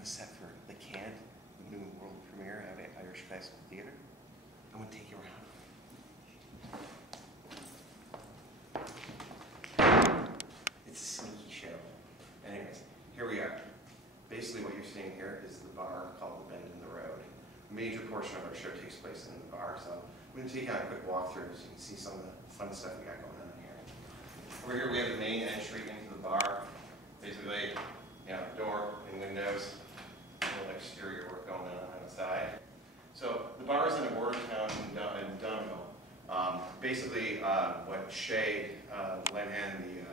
the set for the Cant, the new world premiere of Irish Classical Theater. I'm going to take you around. It's a sneaky show. Anyways, here we are. Basically what you're seeing here is the bar called the Bend in the Road. A major portion of our show takes place in the bar, so I'm going to take you on a quick walkthrough so you can see some of the fun stuff we got going on here. Over here we have the main entry into the bar. Basically, door and windows, a little exterior work going on outside. So the bar is in a border town in Dunville. Basically, what Shay Linehan, the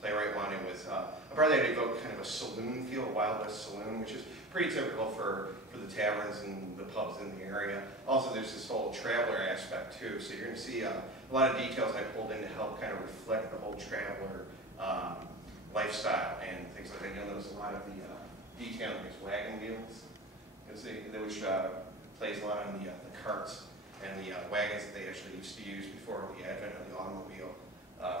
playwright, wanted was a bar that evoked kind of a saloon feel, a Wild West saloon, which is pretty typical for the taverns and the pubs in the area. Also, there's this whole traveler aspect too, so you're going to see a lot of details I pulled in to help kind of reflect the whole traveler lifestyle and things like that. You'll notice a lot of the detail in these wagon wheels, which plays a lot on the carts and the wagons that they actually used to use before the advent of the automobile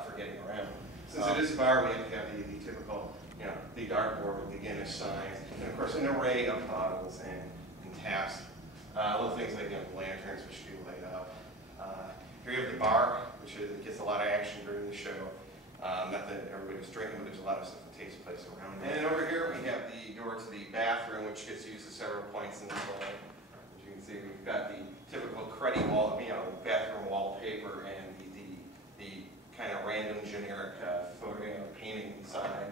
for getting around. Since it is a bar, we have to have the typical, the dartboard with the Guinness signs, and of course an array of bottles and taps. Little things like lanterns which do light up. Here you have the bar, which gets a lot of action during the show. Not that everybody's drinking, but there's a lot of stuff that takes place around it. And over here we have the door to the bathroom, which gets used at several points in the play. As you can see, we've got the typical cruddy wall, bathroom wallpaper, and the kind of random generic photo painting inside.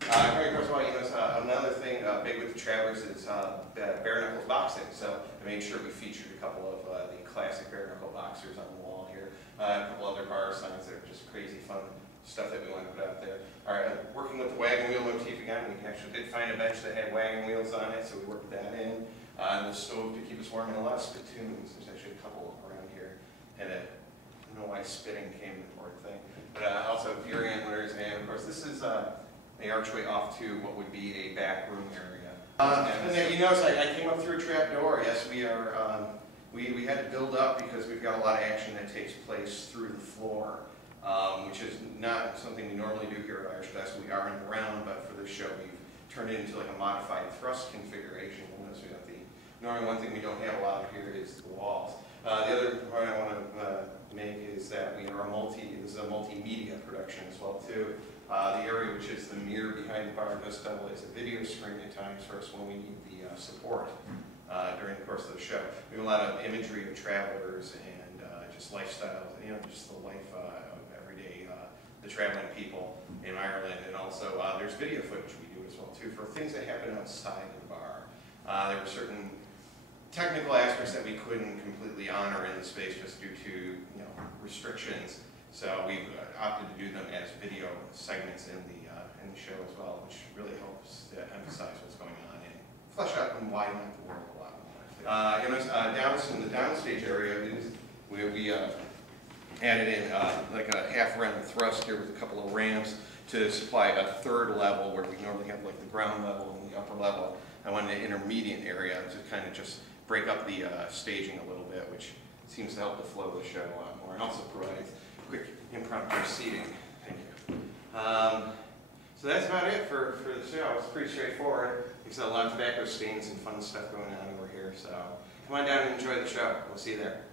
Coming across the wall, another thing big with the Travelers is bare knuckles boxing. So I made sure we featured a couple of the classic bare knuckle boxers on the wall here. A couple other bar signs that are just crazy fun stuff that we want to put out there. All right, working with the wagon wheel motif again, we actually did find a bench that had wagon wheels on it, so we worked that in. And the stove to keep us warm, and a lot of spittoons. There's actually a couple around here. And I don't know why spitting came the important thing. But also beer handlers, and of course this is the archway off to what would be a back room area. And then you notice I came up through a trap door. Yes, we are. We had to build up because we've got a lot of action that takes place through the floor, which is not something we normally do here at Irish Classical. We are in the round, but for this show we've turned it into like a modified thrust configuration. You'll notice we got normally one thing we don't have a lot of here is the walls. The other point I want to make is that this is a multimedia production as well too. The area which is the mirror behind the bar does double as a video screen at times for us when we need the support during the course of the show. We have a lot of imagery of travelers and just lifestyles, just the life of everyday, the traveling people in Ireland, and also there's video footage we do as well too for things that happen outside of the bar. There were certain technical aspects that we couldn't completely honor in the space just due to restrictions, so we opted to do them as video segments in the show as well, which really helps to emphasize what's going on and flesh out and widen out the world a lot more. Down in the downstage area, we added in like a half-round thrust here with a couple of ramps to supply a third level where we normally have like the ground level and the upper level. I wanted an intermediate area to kind of just break up the staging a little bit, which seems to help the flow of the show a lot more, and also provides quick impromptu seating. Thank you. So that's about it for the show. It's pretty straightforward. There's a lot of tobacco stains and fun stuff going on over here. So come on down and enjoy the show. We'll see you there.